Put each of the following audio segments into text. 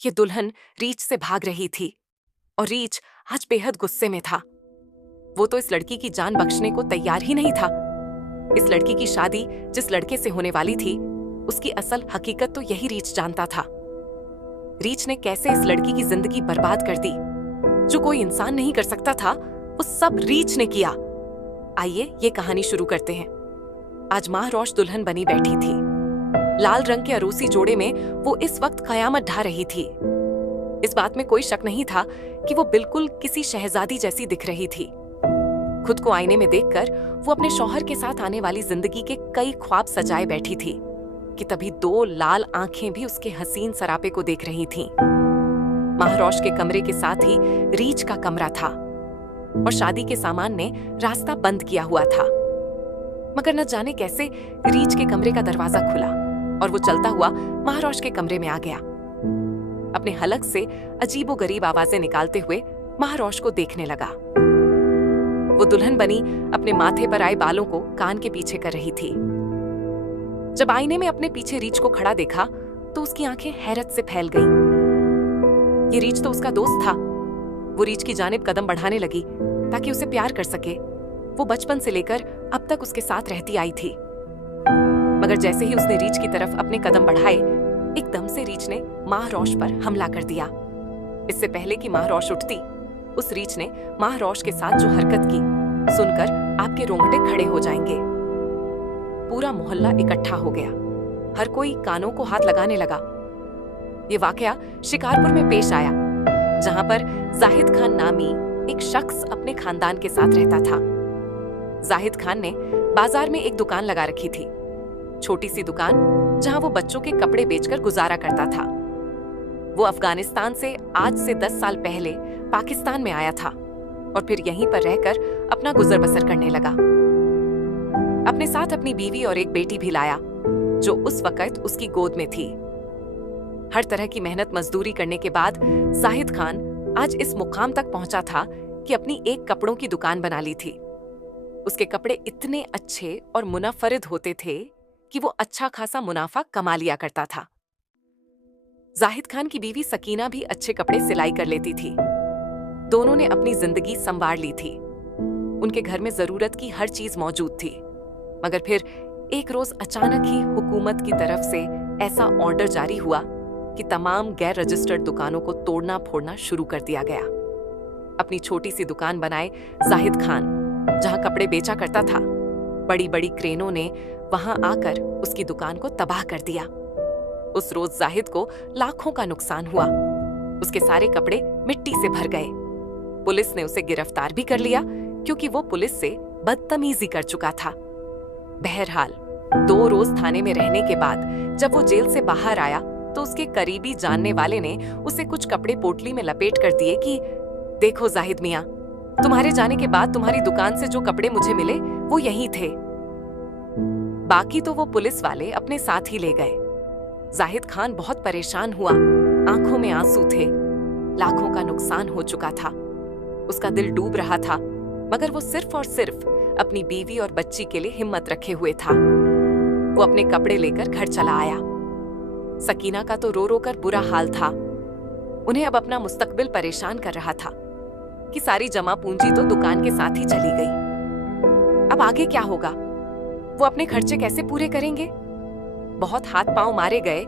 ये दुल्हन रीच से भाग रही थी और रीच आज बेहद गुस्से में था। वो तो इस लड़की की जान बख्शने को तैयार ही नहीं था। इस लड़की की शादी जिस लड़के से होने वाली थी, उसकी असल हकीकत तो यही रीच जानता था। रीच ने कैसे इस लड़की की जिंदगी बर्बाद कर दी। जो कोई इंसान नहीं कर सकता था, वो सब रीच ने किया। आइए ये कहानी शुरू करते हैं। आज महारौश दुल्हन बनी बैठी थी। लाल रंग के अरूसी जोड़े में वो इस वक्त कयामत ढा रही थी। इस बात में कोई शक नहीं था कि वो बिल्कुल किसी शहजादी जैसी दिख रही थी। खुद को आईने में देखकर वो अपने शौहर के साथ आने वाली जिंदगी के कई ख्वाब सजाए बैठी थी कि तभी दो लाल आंखें भी उसके हसीन सरापे को देख रही थीं। महारौश के कमरे के साथ ही रीच का कमरा था और शादी के सामान ने रास्ता बंद किया हुआ था। मगर न जाने कैसे रीच के कमरे का दरवाजा खुला और वो चलता हुआ महारौश के कमरे में आ गया। अपने हलक से अजीबोगरीब आवाजें निकालते हुए महारौश को देखने लगा। वो दुल्हन बनी अपने माथे पर आए बालों को कान के पीछे कर रही थी। जब आईने में अपने पीछे रीच को खड़ा देखा तो उसकी आंखें हैरत से फैल गईं। ये रीच तो उसका दोस्त था। वो रीच की जानिब कदम बढ़ाने लगी ताकि उसे प्यार कर सके। वो बचपन से लेकर अब तक उसके साथ रहती आई थी। मगर जैसे ही उसने रीच की तरफ अपने कदम बढ़ाए, एकदम से रीच ने महारौश पर हमला कर दिया। इससे पहले कि महारौश उठती, उस रीच ने महारौश के साथ जो हरकत की सुनकर आपके रोंगटे खड़े हो जाएंगे। पूरा मोहल्ला इकट्ठा हो गया। हर कोई कानों को हाथ लगाने लगा। ये वाकया शिकारपुर में पेश आया, जहां पर जाहिद खान नामी एक शख्स अपने खानदान के साथ रहता था। जाहिद खान ने बाजार में एक दुकान लगा रखी थी, छोटी सी दुकान जहां वो बच्चों के कपड़े बेचकर गुजारा करता था। वो अफगानिस्तान से आज से 10 साल पहले पाकिस्तान में आया था और फिर यहीं पर रहकर अपना गुजर बसर करने लगा। अपने साथ अपनी बीवी और एक बेटी भी लाया, जो उस वक्त उसकी गोद में थी। हर तरह की मेहनत मजदूरी करने के बाद जाहिद खान आज इस मुकाम तक पहुंचा था कि अपनी एक कपड़ों की दुकान बना ली थी। उसके कपड़े इतने अच्छे और मुनफरिद होते थे कि वो अच्छा खासा मुनाफा कमा लिया करता था। जाहिद खान की बीवी सकीना भी अच्छे कपड़े सिलाई कर लेती थी। दोनों ने अपनी जिंदगी संवार ली थी। उनके घर में जरूरत की हर चीज मौजूद थी। मगर फिर एक रोज अचानक ही हुकूमत की तरफ से ऐसा ऑर्डर जारी हुआ कि तमाम गैर रजिस्टर्ड दुकानों को तोड़ना फोड़ना शुरू कर दिया गया। अपनी छोटी सी दुकान बनाए जाहिद खान जहां कपड़े बेचा करता था, बड़ी बड़ी क्रेनों ने वहां आकर उसकी दुकान को तबाह कर दिया। उस रोज जाहिद को लाखों का नुकसान हुआ। उसके सारे कपड़े मिट्टी से भर गए। पुलिस ने उसे गिरफ्तार भी कर लिया क्योंकि वो पुलिस से बदतमीजी कर चुका था। बहरहाल 2 रोज थाने में रहने के बाद जब वो जेल से बाहर आया तो उसके करीबी जानने वाले ने उसे कुछ कपड़े पोटली में लपेट कर दिए कि देखो जाहिद मियां, तुम्हारे जाने के बाद तुम्हारी दुकान से जो कपड़े मुझे मिले वो यही थे। बाकी तो वो पुलिस वाले अपने साथ ही ले गए। जाहिद खान बहुत परेशान हुआ। आंखों में आंसू थे। लाखों का नुकसान हो चुका था। उसका दिल डूब रहा था, मगर वो सिर्फ और सिर्फ अपनी बीवी और बच्ची के लिए हिम्मत रखे हुए था। वो अपने कपड़े लेकर घर चला आया। सकीना का तो रो रो कर बुरा हाल था। उन्हें अब अपना मुस्तकबिल परेशान कर रहा था कि सारी जमा पूंजी तो दुकान के साथ ही चली गई। अब आगे क्या होगा? वो अपने खर्चे कैसे पूरे करेंगे? बहुत हाथ पांव मारे गए,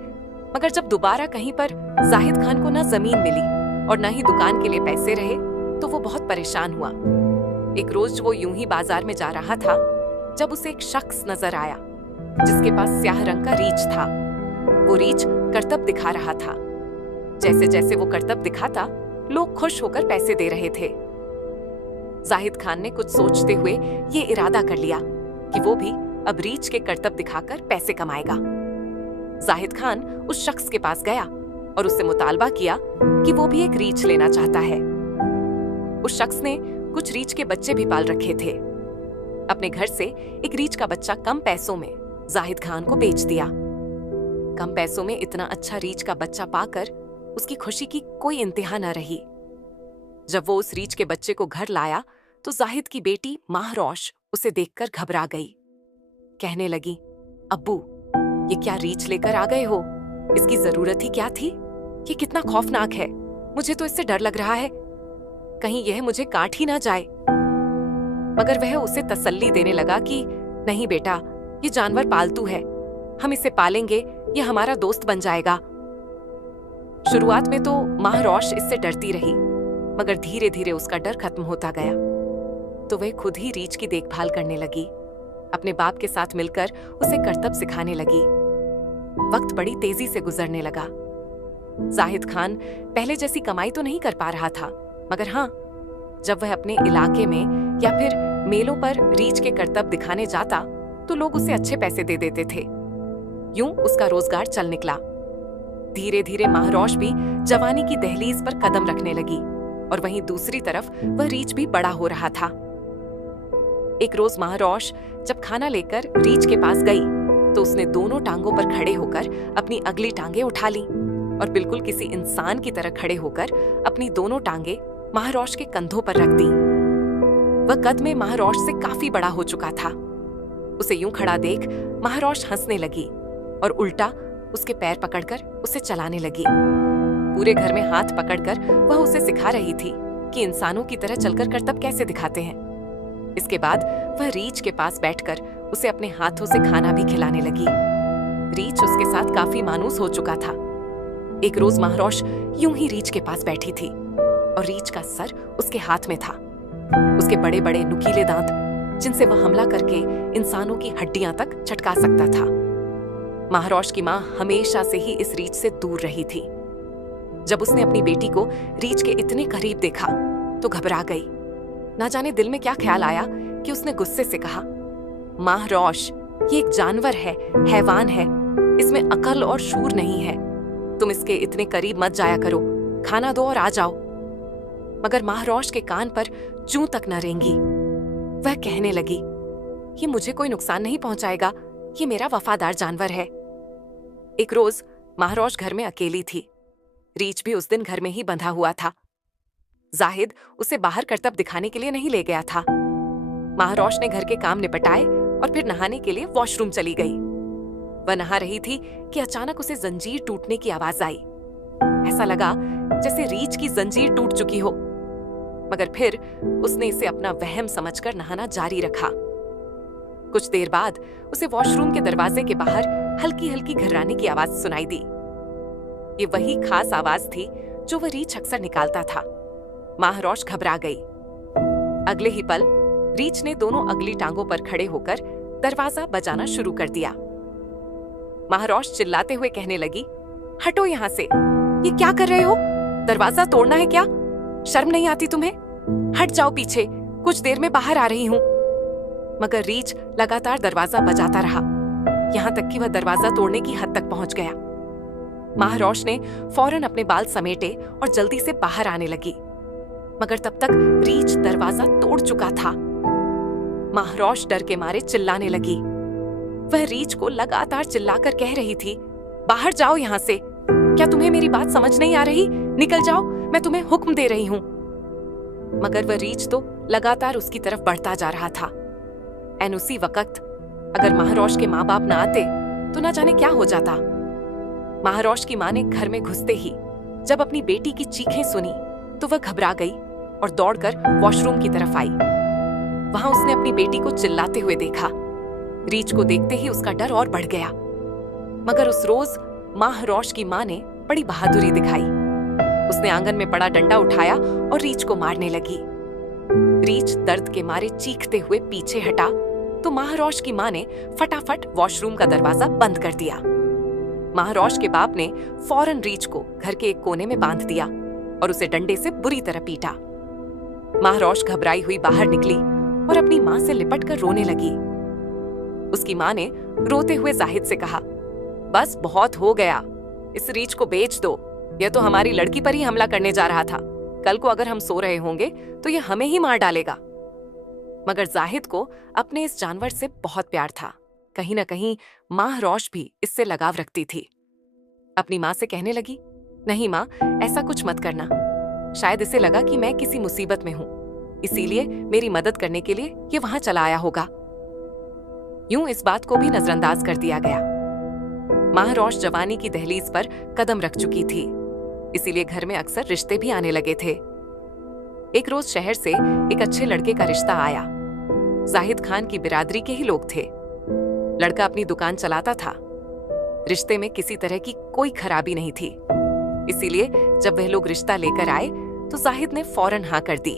मगर जब दोबारा कहीं पर जाहिद खान को ना जमीन मिली और ना ही दुकान के लिए पैसे रहे तो वो बहुत परेशान हुआ। एक रोज वो यूं ही बाजार में जा रहा था जब उसे एक शख्स नजर आया जिसके पास स्याह रंग का रीछ था। वो रीछ करतब दिखा रहा था। जैसे जैसे वो करतब दिखाता, लोग खुश होकर पैसे दे रहे थे। जाहिद खान ने कुछ सोचते हुए ये इरादा कर लिया कि वो भी अब रीछ के करतब दिखाकर पैसे कमाएगा। जाहिद खान उस शख्स के पास गया और उससे मुतालबा किया कि वो भी एक रीछ लेना चाहता है। उस शख्स ने कुछ रीछ के बच्चे भी पाल रखे थे। अपने घर से एक रीछ का बच्चा कम पैसों में जाहिद खान को बेच दिया। कम पैसों में इतना अच्छा रीछ का बच्चा पाकर उसकी खुशी की कोई इंतहा न रही। जब वो उस रीछ के बच्चे को घर लाया तो जाहिद की बेटी महारौश उसे देखकर घबरा गई। कहने लगी, अब्बू, ये क्या रीछ लेकर आ गए हो? इसकी जरूरत ही क्या थी? ये कितना खौफनाक है। मुझे तो इससे डर लग रहा है, कहीं यह मुझे काट ही ना जाए। मगर वह उसे तसल्ली देने लगा कि नहीं बेटा, ये जानवर पालतू है, हम इसे पालेंगे, ये हमारा दोस्त बन जाएगा। शुरुआत में तो माँ रोश इससे डरती रही, मगर धीरे धीरे उसका डर खत्म होता गया। तो वह खुद ही रीछ की देखभाल करने लगी, अपने बाप के साथ मिलकर उसे करतब सिखाने लगी। वक्त बड़ी तेजी से गुजरने लगा। जाहिद खान पहले जैसी कमाई तो नहीं कर पा रहा था, मगर हाँ, जब वह अपने इलाके में या फिर मेलों पर रीछ के करतब दिखाने जाता तो लोग उसे अच्छे पैसे दे देते थे। यूं उसका रोजगार चल निकला। धीरे धीरे महारोश भी जवानी की दहलीज पर कदम रखने लगी और वहीं दूसरी तरफ वह रीछ भी बड़ा हो रहा था। एक रोज महारोश जब खाना लेकर रीछ के पास गई तो उसने दोनों टांगों पर खड़े होकर अपनी अगली टांगें उठा ली और बिल्कुल किसी इंसान की तरह खड़े होकर अपनी दोनों टांगें महारोश के कंधों पर रख दी। वह कद में महारोश से काफी बड़ा हो चुका था। उसे यूं खड़ा देख महारोश हंसने लगी और उल्टा उसके पैर पकड़कर उसे चलाने लगी। पूरे घर में हाथ पकड़कर वह उसे सिखा रही थी कि इंसानों की तरह चलकर करतब कैसे दिखाते हैं। इसके बाद वह रीछ के पास बैठकर उसे अपने हाथों से खाना भी खिलाने लगी। रीछ उसके साथ काफी मानूस हो चुका था। एक रोज महारोश यूं ही रीछ के पास बैठी थी और रीछ का सर उसके हाथ में था। उसके बड़े बड़े नुकीले दांत, जिनसे वह हमला करके इंसानों की हड्डियां तक चटका सकता था। महारोश की मां हमेशा से ही इस रीछ से दूर रही थी। जब उसने अपनी बेटी को रीछ के इतने करीब देखा तो घबरा गई। ना जाने दिल में क्या ख्याल आया कि उसने गुस्से से कहा, महारोश, ये एक जानवर है, हैवान है, इसमें अकल और शूर नहीं है। तुम इसके इतने करीब मत जाया करो, खाना दो और आ जाओ। मगर महारोश के कान पर जूं तक न रेंगी। वह कहने लगी, ये मुझे कोई नुकसान नहीं पहुंचाएगा, ये मेरा वफादार जानवर है। एक रोज महारोश घर में अकेली थी। रीछ भी उस दिन घर में ही बंधा हुआ था। जाहिद उसे बाहर करतब दिखाने के लिए नहीं ले गया था। महारोश ने घर के काम निपटाए और फिर नहाने के लिए वॉशरूम चली गई। वह नहा रही थी कि अचानक उसे जंजीर टूटने की आवाज आई। ऐसा लगा जैसे रीछ की जंजीर टूट चुकी हो, मगर फिर उसने इसे अपना वहम समझकर नहाना जारी रखा। कुछ देर बाद उसे वॉशरूम के दरवाजे के बाहर हल्की हल्की घर्राने की आवाज सुनाई दी। ये वही खास आवाज थी जो वह रीछ अक्सर निकालता था। महारोश घबरा गई। अगले ही पल रीछ ने दोनों अगली टांगों पर खड़े होकर दरवाजा बजाना शुरू कर दिया। महारोश चिल्लाते हुए कहने लगी, हटो यहां से, ये क्या कर रहे हो? दरवाजा तोड़ना है क्या? शर्म नहीं आती तुम्हें? हट जाओ पीछे, कुछ देर में बाहर आ रही हूं। मगर रीछ लगातार दरवाजा बजाता रहा, यहां तक कि वह दरवाजा तोड़ने की हद तक पहुंच गया। महारोश ने फौरन अपने बाल समेटे और जल्दी से बाहर आने लगी, मगर तब तक रीछ दरवाजा तोड़ चुका था। महारोश डर के मारे चिल्लाने लगी। वह रीछ को लगातार चिल्लाकर कह रही थी, बाहर जाओ यहां से, क्या तुम्हें मेरी बात समझ नहीं आ रही? निकल जाओ, मैं तुम्हें हुक्म दे रही हूं। मगर वह रीछ तो लगातार उसकी तरफ बढ़ता जा रहा था। एन उसी वक्त अगर महारोश के माँ बाप न आते तो न जाने क्या हो जाता। महारोश की माँ ने घर में घुसते ही जब अपनी बेटी की चीखें सुनी तो वह घबरा गई और दौड़कर वॉशरूम की तरफ आई। वहां उसने अपनी बेटी को चिल्लाते हुए देखा। रीछ को देखते ही उसका डर और बढ़ गया। मगर उस रोज महारोश की माँ ने बड़ी बहादुरी दिखाई। उसने आंगन में पड़ा डंडा उठाया और रीछ को मारने लगी। रीछ दर्द के मारे चीखते हुए पीछे हटा तो महारोश की माँ ने फटाफट वॉशरूम का दरवाजा बंद कर दिया। महारोश के बाप ने फौरन रीछ को घर के एक कोने में बांध दिया और उसे डंडे से बुरी तरह पीटा। महारोश घबराई हुई बाहर निकली और अपनी माँ से लिपट कर रोने लगी। उसकी माँ ने रोते हुए जाहिद से कहा, बस बहुत हो गया, इस रीछ को बेच दो, यह तो हमारी लड़की पर ही हमला करने जा रहा था। कल को अगर हम सो रहे होंगे तो यह हमें ही मार डालेगा। मगर जाहिद को अपने इस जानवर से बहुत प्यार था। कहीं न कहीं महारोश भी इससे लगाव रखती थी। अपनी माँ से कहने लगी, नहीं माँ, ऐसा कुछ मत करना। शायद इसे लगा कि मैं किसी मुसीबत में हूं, इसीलिए मेरी मदद करने के लिए ये वहां चला आया होगा। यूं इस बात को भी नजरअंदाज कर दिया गया। महारोश जवानी की दहलीज पर कदम रख चुकी थी। इसीलिए घर में अक्सर रिश्ते भी आने लगे थे। एक रोज शहर से एक अच्छे लड़के का रिश्ता आया। जाहिद खान की बिरादरी के ही लोग थे। लड़का अपनी दुकान चलाता था। रिश्ते में किसी तरह की कोई खराबी नहीं थी। इसीलिए जब वह लोग रिश्ता लेकर आए तो जाहिद ने फौरन हाँ कर दी।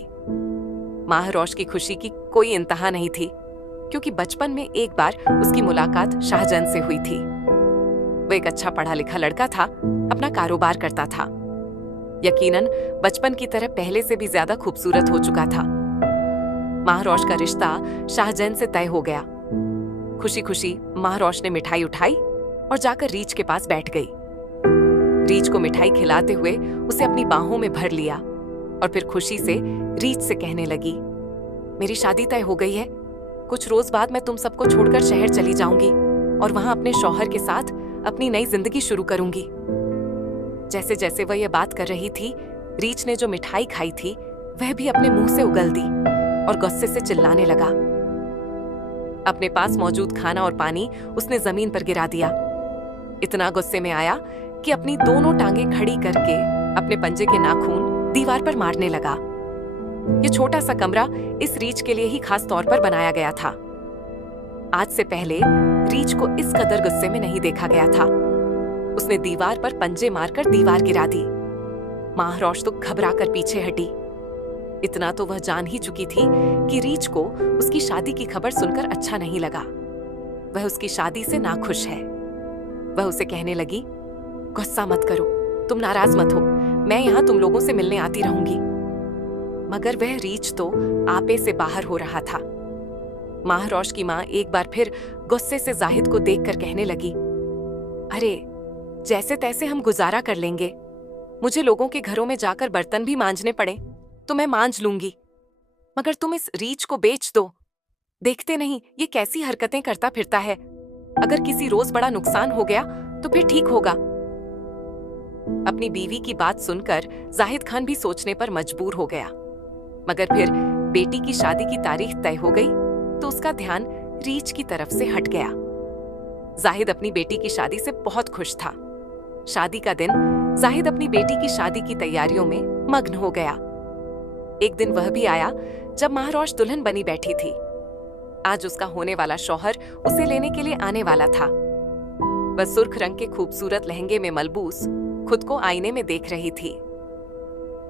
माहरोश की खुशी की कोई इंतहा नहीं थी, क्योंकि बचपन में एक बार उसकी मुलाकात शाहजहां से हुई थी। वह एक अच्छा पढ़ा लिखा लड़का था, अपना कारोबार करता था। यकीनन बचपन की तरह पहले से भी ज्यादा खूबसूरत हो चुका था। माहरोश का रिश्ता शाहजहां से तय हो गया। खुशी खुशी माहरोश ने मिठाई उठाई और जाकर रीच के पास बैठ गई। रीच को मिठाई खिलाते हुए उसे अपनी बाहों में भर लिया और फिर खुशी से रीच से कहने लगी, मेरी शादी तय हो गई है। कुछ रोज बाद मैं तुम सबको छोड़कर शहर चली जाऊंगी और वहां अपने शौहर के साथ अपनी नई जिंदगी शुरू करूंगी। जैसे जैसे वह यह बात कर रही थी, रीच ने जो मिठाई खाई थी वह भी अपने मुंह से उगल दी और गुस्से से चिल्लाने लगा। अपने पास मौजूद खाना और पानी उसने जमीन पर गिरा दिया। इतना गुस्से में आया कि अपनी दोनों टांगे खड़ी करके अपने पंजे के नाखून दीवार पर मारने लगा। ये छोटा सा कमरा इस रीच के लिए ही खास तौर पर बनाया गया था। आज से पहले रीच को इस कदर गुस्से में नहीं देखा गया था। उसने दीवार पर पंजे मारकर दीवार गिरा दी। माहरोश तो घबरा कर पीछे हटी। इतना तो वह जान ही चुकी थी कि रीच को उसकी शादी की खबर सुनकर अच्छा नहीं लगा। वह उसकी शादी से नाखुश है। वह उसे कहने लगी, गुस्सा मत करो, तुम नाराज मत हो, मैं यहाँ तुम लोगों से मिलने आती रहूंगी। मगर वह रीच तो आपे से बाहर हो रहा था। माहरोश की माँ एक बार फिर गुस्से से जाहिद को देखकर कहने लगी, अरे जैसे तैसे हम गुजारा कर लेंगे। मुझे लोगों के घरों में जाकर बर्तन भी मांजने पड़े तो मैं मांज लूंगी, मगर तुम इस रीच को बेच दो। देखते नहीं ये कैसी हरकतें करता फिरता है। अगर किसी रोज बड़ा नुकसान हो गया तो फिर ठीक होगा। अपनी बीवी की बात सुनकर जाहिद खान भी सोचने पर मजबूर हो गया। मगर फिर बेटी की शादी की तारीख तय हो गई तो उसका ध्यान रीच की तरफ से हट गया। जाहिद अपनी बेटी की शादी से बहुत खुश था। शादी का दिन जाहिद अपनी बेटी की शादी की तैयारियों में मग्न हो गया। एक दिन वह भी आया जब माहरोश दुल्हन बनी बैठी थी। आज उसका होने वाला शौहर उसे लेने के लिए आने वाला था। वह सुर्ख रंग के खूबसूरत लहंगे में मलबूस खुद को आईने में देख रही थी।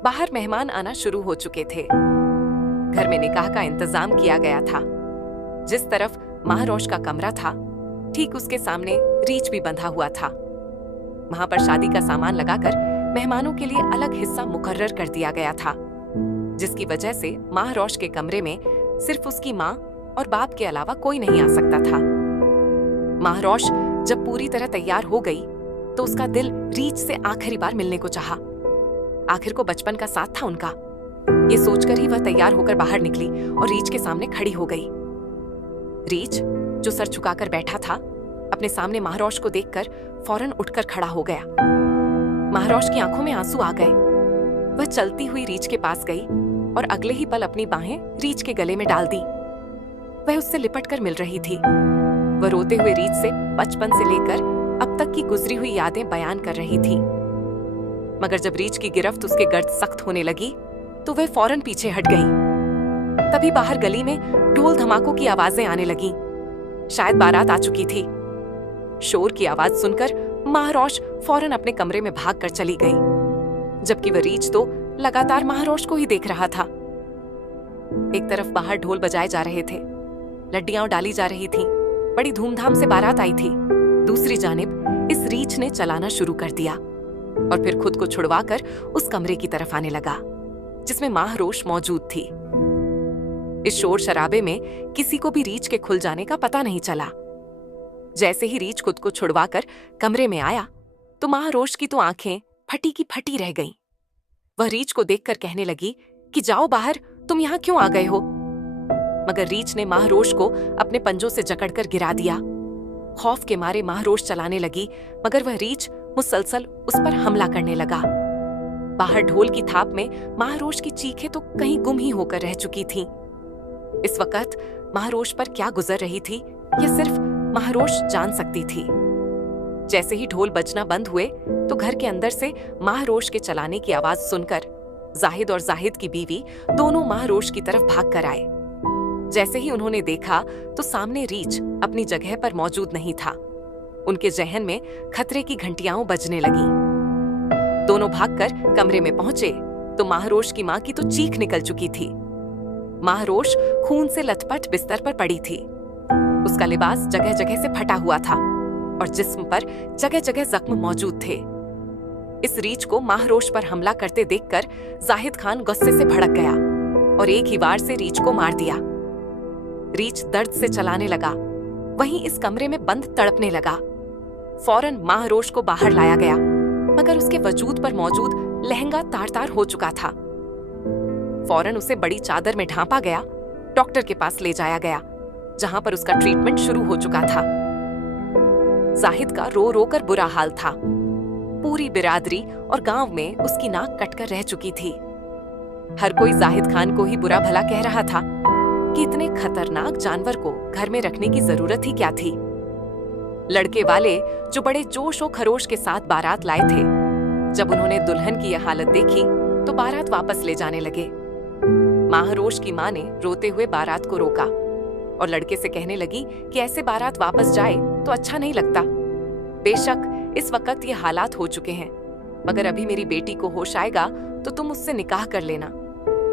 बाहर मेहमान आना शुरू हो चुके थे। घर में निकाह का इंतजाम किया गया था। जिस तरफ माहरोश का कमरा था, ठीक उसके सामने रीच भी बंधा हुआ था। वहां पर शादी का सामान लगाकर मेहमानों के लिए अलग हिस्सा मुकर्रर कर दिया गया था, जिसकी वजह से माहरोश के कमरे में सिर्फ उसकी माँ और बाप के अलावा कोई नहीं आ सकता था। माहरोश जब पूरी तरह तैयार हो गई तो उसका दिल रीच से आखिरी बार मिलने को चाहा। आखिर को बचपन का साथ था उनका। ये सोचकर ही वह तैयार होकर बाहर निकली और रीच के सामने खड़ी हो गई। रीच, जो सर झुकाकर बैठा था, अपने सामने माहरोश को देखकर फौरन उठकर खड़ा हो गया। माहरोश की आंखों में आंसू आ गए। वह चलती हुई रीच के पास गई और अगले ही पल अपनी बाहें रीच के गले में डाल दी। वह उससे लिपट कर मिल रही थी। वह रोते हुए रीच से बचपन से लेकर अब तक की गुजरी हुई यादें बयान कर रही थी। मगर जब रीच की गिरफ्त उसके गर्द सख्त होने लगी तो वह फौरन पीछे हट गई। तभी बाहर गली में ढोल धमाकों की आवाजें आने लगीं। शायद बारात आ चुकी थी। शोर की आवाज सुनकर माहरोश फौरन अपने कमरे में भागकर चली गई, जबकि वह रीच तो लगातार माहरोश को ही देख रहा था। एक तरफ बाहर ढोल बजाए जा रहे थे, लड्डियां डाली जा रही थीं, बड़ी धूमधाम से बारात आई थी। दूसरी जानिब इस रीच ने चलाना शुरू कर दिया और फिर खुद को छुड़वाकर उस कमरे की तरफ आने लगा जिसमें माहरोश मौजूद थी। इस शोर शराबे में किसी को भी रीच के खुल जाने का पता नहीं चला। जैसे ही रीच खुद को छुड़वाकर कमरे में आया तो माहरोश की तो आंखें फटी की फटी रह गईं। वह रीच को देखकर कहने लगी कि जाओ बाहर, तुम यहाँ क्यों आ गए हो? मगर रीच ने माहरोश को अपने पंजों से जकड़कर गिरा दिया। खौफ के मारे माहरोश चलाने लगी, मगर वह रीच मुसलसल उस पर हमला करने लगा। बाहर ढोल की थाप में माहरोश की चीखें तो कहीं गुम ही होकर रह चुकी थीं। इस वक्त माहरोश पर क्या गुजर रही थी, यह सिर्फ माहरोश जान सकती थी। जैसे ही ढोल बजना बंद हुए तो घर के अंदर से महारोश के चलाने की आवाज सुनकर जाहिद और जाहिद की बीवी दोनों महारोश की तरफ भाग कर आए। जैसे ही उन्होंने देखा तो सामने रीछ अपनी जगह पर मौजूद नहीं था। उनके जहन में खतरे की घंटियां बजने लगी। दोनों भागकर कमरे में पहुंचे तो महारोश की मां की तो चीख निकल चुकी थी। महारोश खून से लथपथ बिस्तर पर पड़ी थी। उसका लिबास जगह जगह से फटा हुआ था और जिस्म पर जगह जगह जख्म मौजूद थे। इस रीछ को महारोश पर हमला करते देखकर जाहिद खान गुस्से से भड़क गया और एक ही वार से रीछ को मार दिया। रीछ दर्द से चलाने लगा, वहीं इस कमरे में बंद तड़पने लगा। फौरन महारोश को बाहर लाया गया, मगर उसके वजूद पर मौजूद लहंगा तार-तार हो चुका था। फौरन उसे बड़ी चादर में ढांपा गया, डॉक्टर के पास ले जाया गया, जहां पर उसका ट्रीटमेंट शुरू हो चुका था। जाहिद का रो रो कर बुरा हाल था। पूरी बिरादरी और गांव में उसकी नाक कटकर रह चुकी थी। हर कोई जाहिद खान को ही बुरा भला कह रहा था कि इतने खतरनाक जानवर को घर में रखने की जरूरत ही क्या थी। लड़के वाले जो बड़े जोश और खरोश के साथ बारात लाए थे, जब उन्होंने दुल्हन की यह हालत देखी तो बारात वापस ले जाने लगे। महारोश की मां ने रोते हुए बारात को रोका और लड़के से कहने लगी कि ऐसे बारात वापस जाए तो अच्छा नहीं लगता। बेशक इस वक्त ये हालात हो चुके हैं, मगर अभी मेरी बेटी को होश आएगा तो तुम उससे निकाह कर लेना,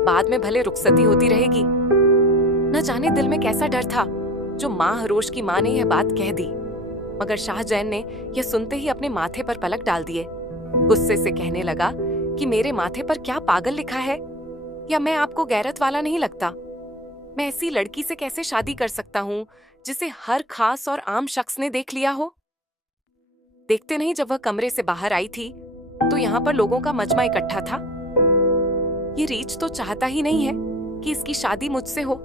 बाद में भले रुखसती होती रहेगी। न जाने दिल में कैसा डर था जो महारोश की मां ने यह बात कह दी, मगर शाहजैन ने यह सुनते ही अपने माथे पर पलक डाल दिए। गुस्से से कहने लगा कि मेरे माथे पर क्या पागल लिखा है, या मैं आपको गैरत वाला नहीं लगता? मैं ऐसी लड़की से कैसे शादी कर सकता हूँ जिसे हर खास और आम शख्स ने देख लिया हो? देखते नहीं जब वह कमरे से बाहर आई थी तो यहाँ पर लोगों का मजमा इकट्ठा था। ये रीछ तो चाहता ही नहीं है कि इसकी शादी मुझसे हो।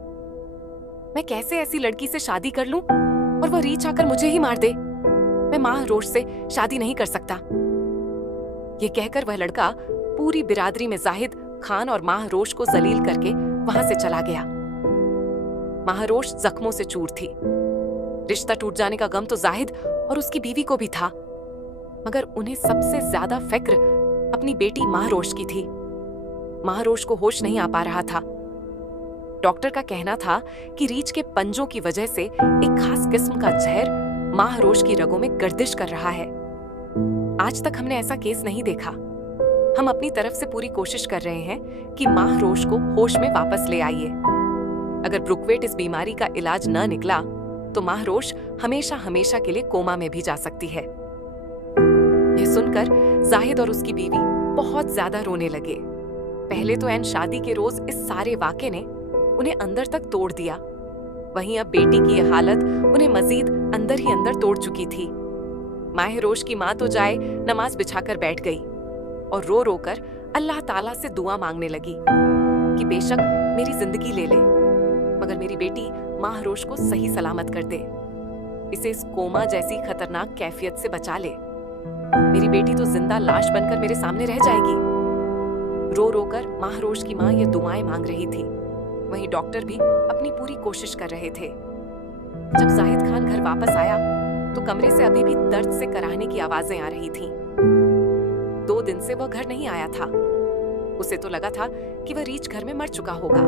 मैं कैसे ऐसी लड़की से शादी कर लूं और वह रीछ आकर मुझे ही मार दे? मैं महारोश से शादी नहीं कर सकता। ये कहकर वह लड़का पूरी बिरादरी में जाहिद खान और महारोश को जलील करके वहां से चला गया। महारोश जख्मों से चूर थी। रिश्ता टूट जाने का गम तो जाहिद और उसकी बीवी को भी था, मगर उन्हें सबसे ज्यादा फिक्र अपनी बेटी महारोश की थी। महारोश को होश नहीं आ पा रहा था। डॉक्टर का कहना था कि रीछ के पंजों की वजह से एक खास किस्म का जहर महारोश की रगों में गर्दिश कर रहा है। आज तक हमने ऐसा केस नहीं देखा। हम अपनी तरफ से पूरी कोशिश कर रहे हैं कि महारोश को होश में वापस ले आइए। अगर ब्रुकवेट इस बीमारी का इलाज न निकला तो महारोश हमेशा हमेशा के लिए कोमा में भी जा सकती है। यह सुनकर जाहिद और उसकी बीवी बहुत ज्यादा रोने लगे। पहले तो ऐन शादी के रोज इस सारे वाक़े ने उन्हें अंदर तक तोड़ दिया, वहीं अब बेटी की यह हालत उन्हें मजीद अंदर ही अंदर तोड़ चुकी थी। महारोश की मां तो जाए नमाज बिछाकर बैठ गई और रो रो कर अल्लाह ताला से दुआ मांगने लगी कि बेशक मेरी जिंदगी ले ले, मगर मेरी बेटी महारोश को सही सलामत कर दे, इसे इस कोमा जैसी खतरनाक कैफियत से बचा ले। मेरी बेटी तो जिंदा लाश बनकर मेरे सामने रह जाएगी। रो रो कर महारोश की मां ये दुआएं मांग रही थी, वहीं डॉक्टर भी अपनी पूरी कोशिश कर रहे थे। जब जाहिद खान घर वापस आया तो कमरे से अभी भी दर्द से कराहने की आवाजें आ रही थीं। 2 दिन से वह घर नहीं आया था। उसे तो लगा था कि वह रीछ घर में मर चुका होगा।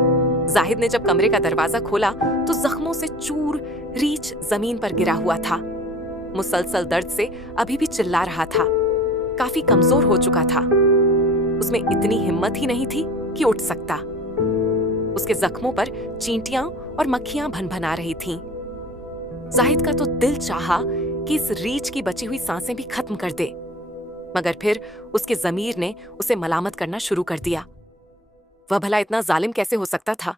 जाहिद ने जब कमरे का दरवाजा खोला तो जख्मों से चूर रीछ जमीन पर गिरा हुआ था। मुसलसल दर्द से अभी भी चिल्ला रहा था। काफी कमजोर हो चुका था। उसमें इतनी हिम्मत ही नहीं थी कि उठ सकता। उसके जख्मों पर चींटियां और मक्खियां भनभना रही थीं। जाहिद का तो दिल चाहा कि इस रीछ की बची हुई सांसें भी खत्म कर दे, मगर फिर उसके ज़मीर ने उसे मलामत करना शुरू कर दिया। वह भला इतना जालिम कैसे हो सकता था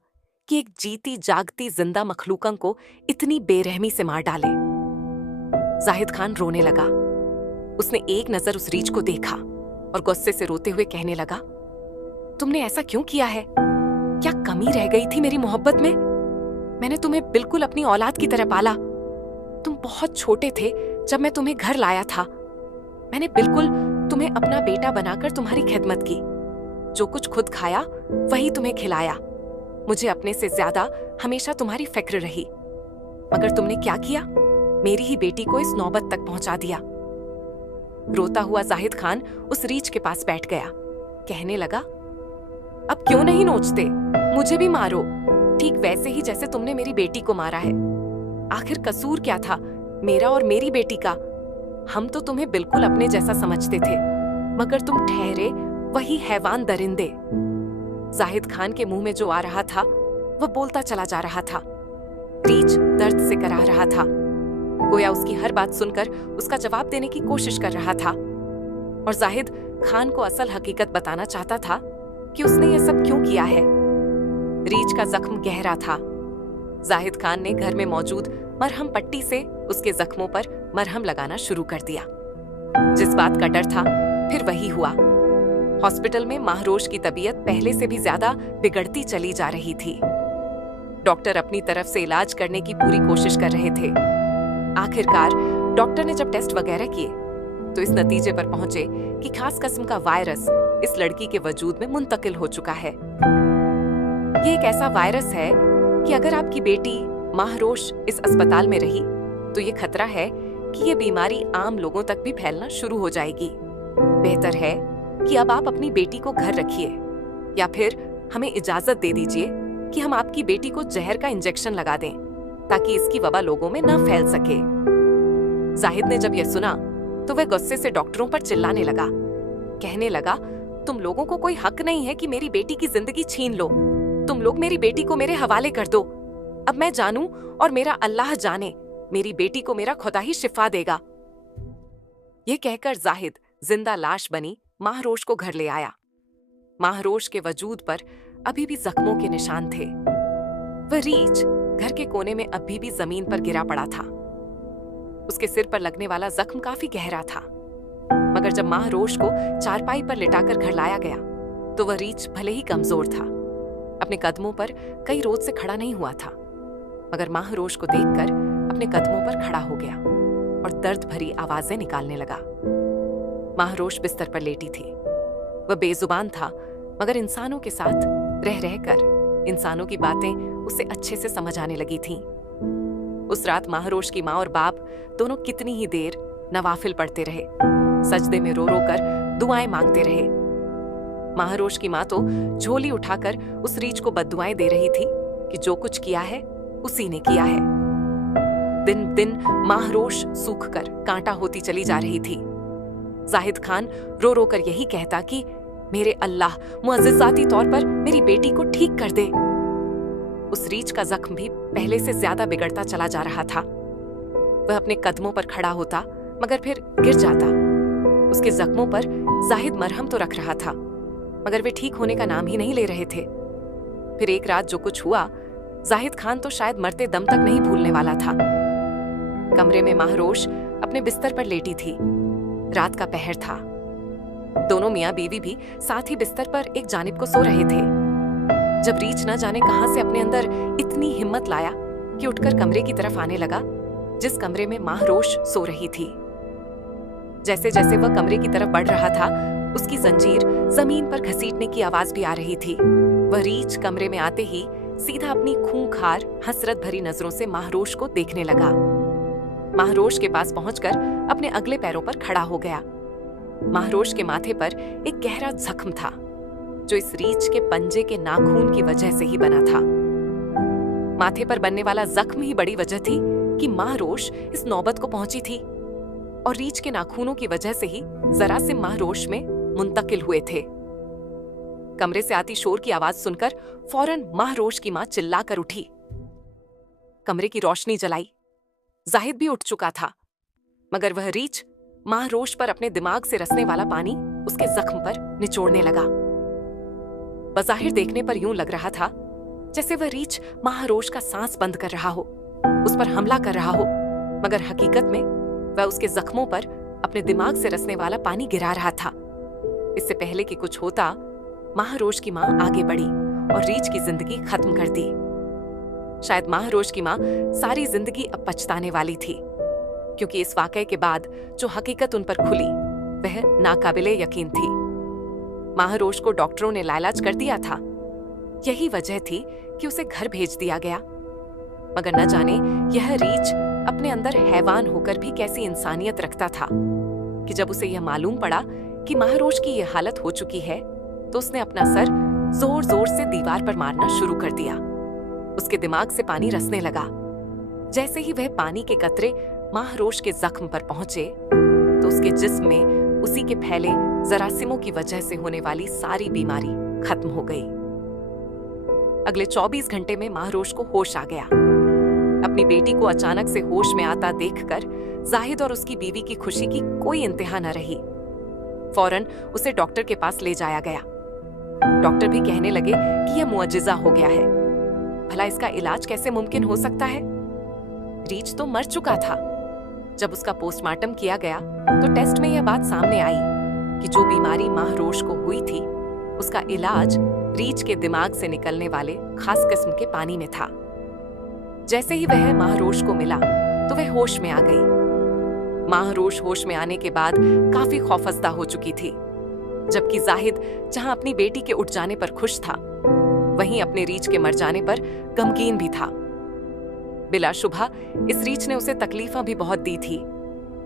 कि एक जीती जागती जिंदा मखलूकन को इतनी बेरहमी से मार डाले। जाहिद खान रोने लगा। उसने एक नजर उस रीछ को देखा और गुस्से से रोते हुए कहने लगा, तुमने ऐसा क्यों किया है? क्या कमी रह गई थी मेरी मोहब्बत में? मैंने तुम्हें बिल्कुल अपनी औलाद की तरह पाला। तुम बहुत छोटे थे जब मैं तुम्हें घर लाया था। मैंने बिल्कुल तुम्हें अपना बेटा बनाकर तुम्हारी खिदमत की। जो कुछ खुद खाया वही तुम्हें खिलाया। मुझे अपने से ज्यादा हमेशा तुम्हारी फिक्र रही, मगर तुमने क्या किया? मेरी ही बेटी को इस नौबत तक पहुंचा दिया। रोता हुआ जाहिद खान उस रीछ के पास बैठ गया। कहने लगा, अब क्यों नहीं नोचते? मुझे भी मारो, ठीक वैसे ही जैसे तुमने मेरी बेटी को मारा है। आखिर कसूर क्या था मेरा और मेरी बेटी का? हम तो तुम्हें बिल्कुल अपने जैसा समझते थे, मगर तुम ठहरे वही हैवान दरिंदे। जाहिद खान के मुंह में जो आ रहा था वह बोलता चला जा रहा था। रीछ दर्द से कराह रहा था, गोया उसकी हर बात सुनकर उसका जवाब देने की कोशिश कर रहा था। और जाहिद खान को असल हकीकत बताना चाहता था कि उसने यह सब क्यों किया है। रीछ का जख्म गहरा था। जाहिद खान ने घर में मौजूद मरहम पट्टी से उसके जख्मों पर मरहम लगाना शुरू कर दिया। जिस बात का डर था फिर वही हुआ। हॉस्पिटल में माहरोश की तबीयत पहले से भी ज्यादा बिगड़ती चली जा रही थी। डॉक्टर अपनी तरफ से इलाज करने की पूरी कोशिश कर रहे थे। आखिरकार डॉक्टर ने जब टेस्ट वगैरह किए तो इस नतीजे पर पहुंचे कि खास किस्म का वायरस इस लड़की के वजूद में मुंतकिल हो चुका है। ये एक ऐसा वायरस है कि अगर आपकी बेटी माहरोश इस अस्पताल में रही तो ये खतरा है कि ये बीमारी आम लोगों तक भी फैलना शुरू हो जाएगी। बेहतर है कि अब आप अपनी बेटी को घर रखिए, या फिर हमें इजाजत दे दीजिए कि हम आपकी बेटी को जहर का इंजेक्शन लगा दें ताकि इसकी वबा लोगों में न फैल सके। जाहिद ने जब यह सुना तो वह गुस्से से डॉक्टरों पर चिल्लाने लगा। कहने लगा, तुम लोगों को कोई हक नहीं है कि मेरी बेटी की जिंदगी छीन लो। तुम लोग मेरी बेटी को मेरे हवाले कर दो। अब मैं जानूं और मेरा अल्लाह जाने, मेरी बेटी को मेरा खुदा ही शिफा देगा। ये कहकर जाहिद जिंदा लाश बनी माहरोश को घर ले आया। माहरोश के वजूद पर अभी भी जख्मों के निशान थे। वह रीछ घर के कोने में अभी भी जमीन पर गिरा पड़ा था। उसके सिर पर लगने वाला जख्म काफी गहरा था, मगर जब माहरोश को चारपाई पर लिटाकर घर लाया गया तो वह रीछ भले ही कमजोर था, अपने कदमों पर कई रोज से खड़ा नहीं हुआ था, मगर माहरोश को देखकर अपने कदमों पर खड़ा हो गया और दर्द भरी आवाजें निकालने लगा। माहरोश बिस्तर पर लेटी थी। वह बेजुबान था, मगर इंसानों के साथ रह रहकर इंसानों की बातें उसे अच्छे से समझ आने लगी थीं। उस रात माहरोश की माँ और बाप दोनों कितनी ही देर नवाफिल पढ़ते रहे, सजदे में रो रो कर दुआएं मांगते रहे। माहरोश की माँ तो झोली उठाकर उस रीछ को बद्दुआएं दे रही थी कि जो कुछ किया है उसी ने किया है। दिन दिन माहरोश सूखकर कांटा होती चली जा रही थी। जाहिद खान रो रो कर यही कहता कि मेरे अल्लाह, मुअज्जिज़ाती तौर पर मेरी बेटी को ठीक कर दे। उस रीछ का जख्म भी पहले से ज्यादा बिगड़ता चला जा रहा था। वह अपने कदमों पर खड़ा होता मगर फिर गिर जाता। उसके जख्मों पर जाहिद मरहम तो रख रहा था, मगर वे ठीक होने का नाम ही नहीं ले रहे थे। फिर एक रात जो कुछ हुआ, जाहिद खान तो शायद मरते दम तक नहीं भूलने वाला था। कमरे में माहरोश अपने बिस्तर पर लेटी थी। रात का पहर था। दोनों मियाँ बीवी भी साथ ही बिस्तर पर एक जानिब को सो रहे थे, जब रीछ न जाने कहां से अपने अंदर इतनी हिम्मत लाया कि उठकर कमरे की तरफ आने लगा जिस कमरे में माहरोश सो रही थी। जैसे जैसे वह कमरे की तरफ बढ़ रहा था, उसकी जंजीर जमीन पर घसीटने की आवाज भी आ रही थी। वह रीछ कमरे में आते ही सीधा अपनी खूंखार हसरत भरी नजरों से माहरोश को देखने लगा। माहरोश के पास पहुंचकर अपने अगले पैरों पर खड़ा हो गया। माहरोश के माथे पर एक गहरा जख्म था जो इस रीछ के पंजे के नाखून की वजह से ही बना था। माथे पर बनने वाला जख्म ही बड़ी वजह थी कि माहरोश इस नौबत को पहुंची थी, और रीछ के नाखूनों की वजह से ही जरा से माहरोश में मुंतकिल हुए थे। कमरे से आती शोर की आवाज सुनकर फौरन माहरोश की मां चिल्लाकर उठी। कमरे की रोशनी जलाई। जाहिद भी उठ चुका था, मगर वह रीछ माहरोश पर अपने दिमाग से रसने वाला पानी उसके जख्म पर निचोड़ने लगा। बज़ाहिर देखने पर यूं लग रहा था जैसे वह रीछ माहरोश का सांस बंद कर रहा हो, उस पर हमला कर रहा हो, मगर हकीकत में वह उसके जख्मों पर अपने दिमाग से रसने वाला पानी गिरा रहा था। इससे पहले कि कुछ होता, माहरोश की मां आगे बढ़ी और रीछ की जिंदगी खत्म कर दी। शायद माहरोश की मां सारी जिंदगी अब पछताने वाली थी, क्योंकि इस वाकये के बाद जो हकीकत उन पर खुली वह नाकाबिले यकीन थी। माहरोश को डॉक्टरों ने लाइलाज कर दिया था। यही वजह थी कि उसे घर भेज दिया गया, मगर न जाने यह रीछ अपने अंदर हैवान होकर भी कैसी इंसानियत रखता था कि जब उसे यह मालूम पड़ा कि महारोश की यह हालत हो चुकी है तो उसने अपना सर जोर जोर से दीवार पर मारना शुरू कर दिया। उसके दिमाग से पानी रसने लगा। जैसे ही वह पानी के कतरे महारोश के जख्म पर पहुंचे तो उसके जिस्म में उसी के फैले जरासीमों की वजह से होने वाली सारी बीमारी खत्म हो गई। अगले 24 घंटे में महारोश को होश आ गया। अपनी बेटी को अचानक से होश में आता देखकर जाहिद और उसकी बीवी की खुशी की कोई इंतहा न रही। फौरन उसे डॉक्टर के पास ले जाया गया। डॉक्टर भी कहने लगे कि यह मुअजिजा हो गया है। भला इसका इलाज कैसे मुमकिन हो सकता है? रीच तो मर चुका था। जब उसका पोस्टमार्टम किया गया तो टेस्ट में यह बात सामने आई कि जो बीमारी महारोश को हुई थी उसका इलाज रीच के दिमाग से निकलने वाले खास किस्म के पानी में था। जैसे ही वह महारोश को मिला तो वह होश में आ गई। महारोश होश में आने के बाद काफी खौफजदा हो चुकी थी, जबकि जाहिद जहां अपनी बेटी के उठ जाने पर खुश था वहीं अपने रीच के मर जाने पर गमगीन भी था। बिलाशुबहा इस रीच ने उसे तकलीफें भी बहुत दी थी,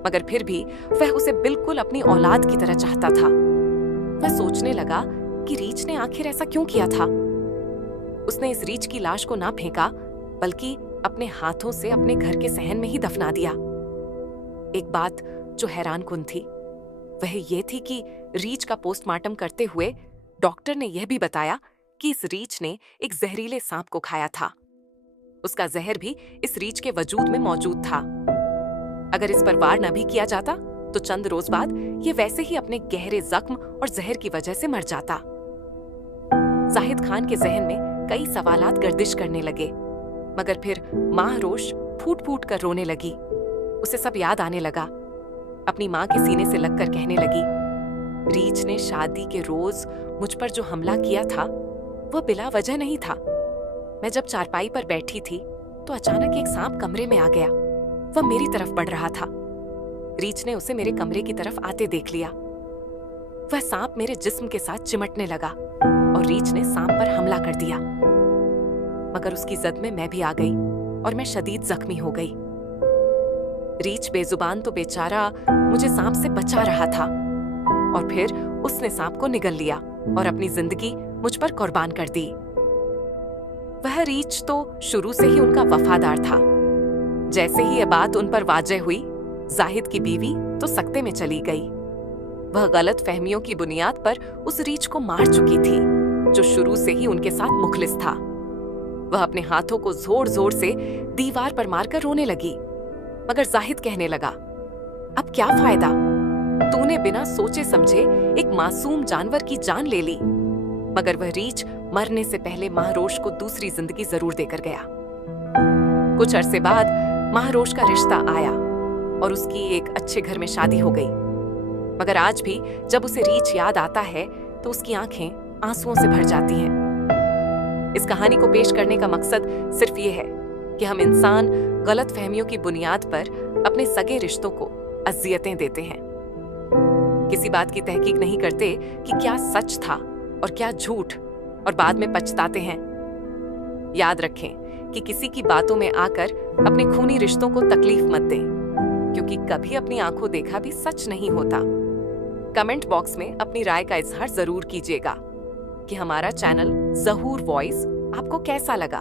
मगर फिर भी वह उसे बिल्कुल अपनी औलाद की तरह चाहता था। वह सोचने लगा कि रीच ने आखिर ऐसा क्यों किया था। उसने इस रीच की लाश को ना फेंका बल्कि अपने हाथों से अपने घर के सहन में ही दफना दिया। एक बात जो हैरानकुन थी वह यह थी कि रीच का पोस्टमार्टम करते हुए डॉक्टर ने यह भी बताया कि इस रीच ने एक जहरीले सांप को खाया था। उसका जहर भी इस रीच के वजूद में मौजूद था। अगर इस पर वार न भी किया जाता तो चंद रोज बाद ये वैसे ही अपने गहरे जख्म और जहर की वजह से मर जाता। जाहिद खान के जहन में कई सवालात गर्दिश करने लगे, मगर फिर महारोश फूट फूट कर रोने लगी। उसे सब याद आने लगा। अपनी माँ के सीने से लगकर कहने लगी, रीच ने शादी के रोज मुझ पर जो हमला किया था वह बिला वजह नहीं था। मैं जब चारपाई पर बैठी थी तो अचानक एक सांप कमरे में आ गया। वह मेरी तरफ बढ़ रहा था। रीच ने उसे मेरे कमरे की तरफ आते देख लिया। वह सांप मेरे जिस्म के साथ चिमटने लगा और रीच ने सांप पर हमला कर दिया, मगर उसकी जद में मैं भी आ गई और मैं शदीद जख्मी हो गई। रीच बेजुबान तो बेचारा मुझे सांप से बचा रहा था और फिर उसने सांप को निगल लिया और अपनी जिंदगी मुझ पर कुर्बान कर दी। वह रीच तो शुरू से ही उनका वफादार था। जैसे ही यह बात उन पर वाजह हुई, जाहिद की बीवी तो सकते में चली गई। वह गलत फहमियों की बुनियाद पर उस रीच को मार चुकी थी जो शुरू से ही उनके साथ मुखलिस था। वह अपने हाथों को जोर जोर से दीवार पर मारकर रोने लगी, मगर जाहिद कहने लगा, अब क्या फायदा? तूने बिना सोचे समझे एक मासूम जानवर की जान ले ली। मगर वह रीच मरने से पहले महारोश को दूसरी जिंदगी जरूर देकर गया। कुछ अरसे बाद महारोश का रिश्ता आया और उसकी एक अच्छे घर में शादी हो गई, मगर आज भी जब उसे रीच याद आता है तो उसकी आंखें आंसुओं से भर जाती हैं। इस कहानी को पेश करने का मकसद सिर्फ ये है कि हम इंसान गलत फहमियों की बुनियाद पर अपने सगे रिश्तों को अजियतें देते हैं। किसी बात की तहकीक नहीं करते कि क्या सच था और क्या झूठ, और बाद में पछताते हैं। याद रखें कि किसी की बातों में आकर अपने खूनी रिश्तों को तकलीफ मत दें, क्योंकि कभी अपनी आंखों देखा भी सच नहीं होता। कमेंट बॉक्स में अपनी राय का इजहार जरूर कीजिएगा कि हमारा चैनल ज़हूर वॉइस आपको कैसा लगा।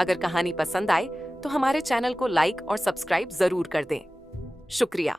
अगर कहानी पसंद आए तो हमारे चैनल को लाइक और सब्सक्राइब जरूर कर दें। शुक्रिया।